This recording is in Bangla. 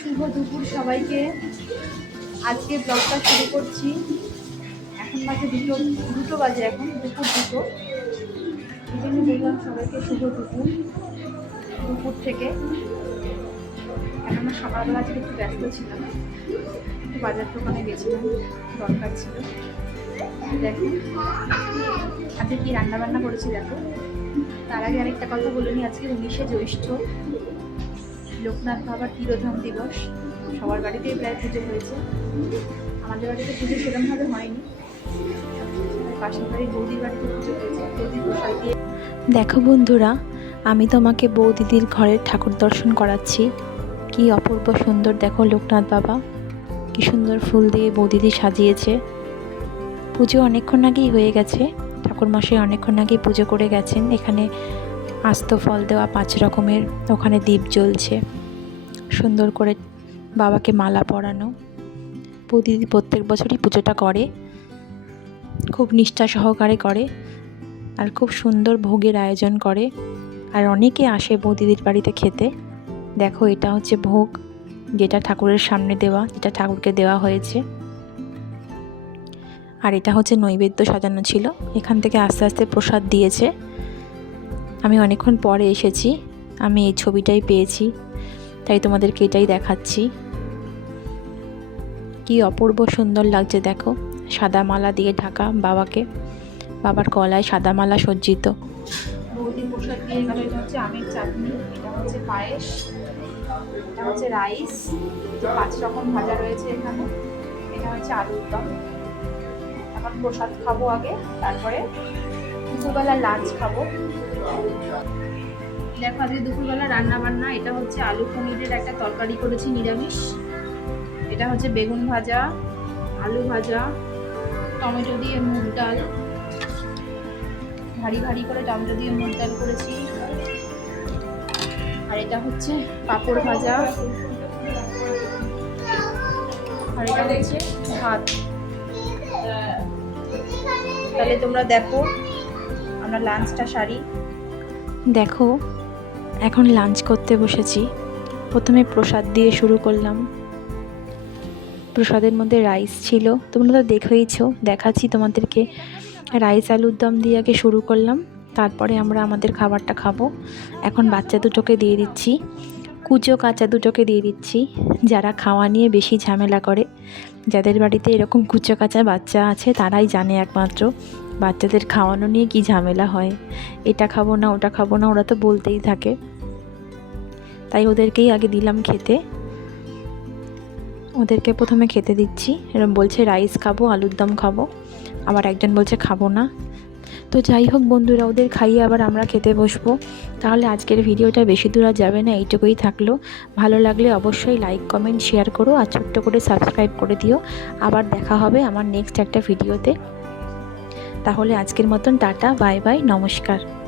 শুভ দুপুর সবাইকে। আজকে ব্লগটা শুরু করছি। এখন বাজে দুটো দুটো বাজে এখন, দুপুর দুটো। এই বললাম সবাইকে শুভ দুপুর দুপুর থেকে। আমার সকালবেলা আজকে একটু ব্যস্ত ছিলাম। একটু বাজার দোকানে গেছিলাম, দরকার ছিল। দেখো, আজকে কি রান্না বান্না করেছি দেখো। তার আগে আরেকটা কথা বলে নিই, আজকে উনিশে জ্যৈষ্ঠ। লোকনাথ বাবার তিরোধাম দিবস। সবার বাড়িতেই প্রায় পুজো হয়েছে। আমাদের বাড়িতে পুজো সেরকমভাবে হয়নি। পাশের বাড়ির বৌদির বাড়িতে পুজো হয়েছে। প্রসাদ দিয়ে দেখো বন্ধুরা, আমি তোমাকে বৌদিদির ঘরের ঠাকুর দর্শন করাচ্ছি। কি অপূর্ব সুন্দর দেখো লোকনাথ বাবা। কি সুন্দর ফুল দিয়ে বৌদিদি সাজিয়েছে। পুজো অনেকক্ষণ আগেই হয়ে গেছে। ঠাকুর ঠাকুরমশাই অনেকক্ষণ আগেই পুজো করে গেছেন। এখানে আস্ত ফল দেওয়া পাঁচ রকমের। ওখানে দ্বীপ জ্বলছে। সুন্দর করে বাবাকে মালা পরানো। বৌদিদি প্রত্যেক বছরই পুজোটা করে। খুব নিষ্ঠা সহকারে করে। আর খুব সুন্দর ভোগের আয়োজন করে। আর অনেকে আসে বৌদিদির বাড়িতে খেতে। দেখো, এটা হচ্ছে ভোগ যেটা ঠাকুরের সামনে দেওয়া, যেটা ঠাকুরকে দেওয়া হয়েছে। আর এটা হচ্ছে নৈবেদ্য সাজানো ছিল। এখান থেকে আস্তে আস্তে প্রসাদ দিয়েছে। আমি অনেকক্ষণ পরে এসেছি। আমি এই ছবিটাই পেয়েছি। তাই তোমাদেরকে এটাই দেখাচ্ছি। কি অপূর্ব সুন্দর লাগছে, দেখো। সাদা মালা দিয়ে ঢাকা বাবাকে। বাবার গলায় সাদা মালা সজ্জিত হচ্ছে পায়েস, এটা হচ্ছে রাইস রকম আলুর দম। এখন প্রসাদ খাব আগে, তারপরে দুপুরবেলা লাঞ্চ খাব। দেখো আজকে দুপুরবেলা রান্না বান্না এটা হচ্ছে আলু পনিরের একটা তরকারি করেছি নিরামিষ। এটা হচ্ছে বেগুন ভাজা, আলু ভাজা, টমেটো দিয়ে মুগ ডাল। ভারী ভারী করে টমেটো দিয়ে মুগ ডাল করেছি। আর এটা হচ্ছে পাঁপড় ভাজা। আর এটা হচ্ছে ভাত। তাহলে তোমরা দেখো, আমরা লাঞ্চটা সারি। দেখো এখন লাঞ্চ করতে বসেছি। প্রথমে প্রসাদ দিয়ে শুরু করলাম। প্রসাদের মধ্যে রাইস ছিল। তোমরা তো দেখেইছো, দেখাচ্ছি তোমাদেরকে। রাইস আলুর দম দিয়ে আগে শুরু করলাম। তারপরে আমরা আমাদের খাবারটা খাব। এখন বাচ্চা দুটোকে দিয়ে দিচ্ছি। কুচো কাঁচা দুটোকে দিয়ে দিচ্ছি। যারা খাওয়া নিয়ে বেশি ঝামেলা করে, যাদের বাড়িতে এরকম কুচো কাঁচা বাচ্চা আছে, তারাই জানে একমাত্র। বাচ্চাদের খাওয়ানো নিয়ে কি ঝামেলা হয়? এটা খাব না, ওটা খাব না, ওরা তো বলতেই থাকে। তাই ওদেরকেই আগে দিলাম খেতে। ওদেরকে প্রথমে খেতে দিচ্ছি। এরকম বলছে, রাইস খাব, আলুর দম খাব। আবার একজন বলছে, খাব না। তো যাই হোক বন্ধুরা, ওদের খাইয়ে আবার আমরা খেতে বসবো। তাহলে আজকের ভিডিওটা বেশি দূর আর যাবে না, এইটুকুই থাকল। ভালো লাগলে অবশ্যই লাইক কমেন্ট শেয়ার করো আর ছোট্ট করে সাবস্ক্রাইব করে দিও। আবার দেখা হবে আমার নেক্সট একটা ভিডিওতে। তাহলে আজকের মতন টাটা বাই বাই নমস্কার।